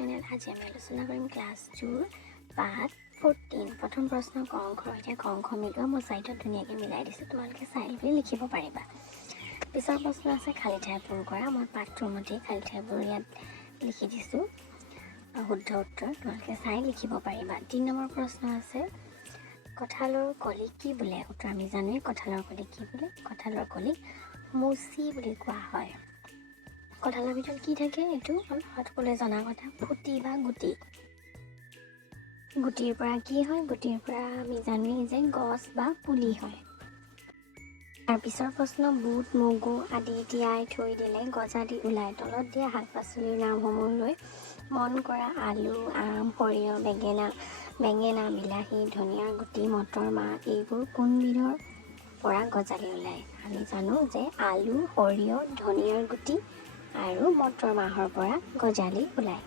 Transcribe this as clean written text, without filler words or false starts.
Channel. আজি আমি আলোচনা কৰিম ক্লাছ 2 পাঠ 14। প্ৰথম প্ৰশ্ন ক অংশ। এতিয়া ক অংশ মিলোৱা মই চাইডত ধুনীয়াকৈ মিলাই দিছোঁ, তোমালোকে চাই লৈ লিখিব পাৰিবা। পিছৰ প্ৰশ্ন আছে খালী ঠাই পূৰণ কৰা। মই পাঠটোৰ মতেই খালী ঠাইবোৰ ইয়াত লিখি দিছোঁ, শুদ্ধ উত্তৰ তোমালোকে চাই লিখিব পাৰিবা। 3 নম্বৰ প্ৰশ্ন আছে কঁঠালৰ কলি কি বোলে? উত্তৰ আমি জানোৱেই, কঁঠালৰ কলি কি বোলে? কঁঠালৰ কলিক মুচি বুলি কোৱা হয়। কঁঠালৰ ভিতৰত কি থাকে এইটো সকলোৱে জনা কথা, ফুটি বা গুটি। গুটিৰ পৰা কি হয়? গুটিৰ পৰা আমি জানোৱেই যে গছ বা পুলি হয়। তাৰপিছৰ প্ৰশ্ন বুট মগু আদি তিয়াই থৈ দিলে গজা দি ওলায়। তলত দিয়া শাক পাচলিৰ নামসমূহ লৈ মন কৰা। আলু, আম, সৰিয়হ, বেঙেনা, বিলাহী, ধনিয়া গুটি, মটৰ মাহ এইবোৰ কোনবিধৰ পৰা গজালি ওলায়? আমি জানো যে আলু, সৰিয়হ, ধনিয়াৰ গুটি আৰু মটৰ মাহৰ পৰা গজালি ওলায়।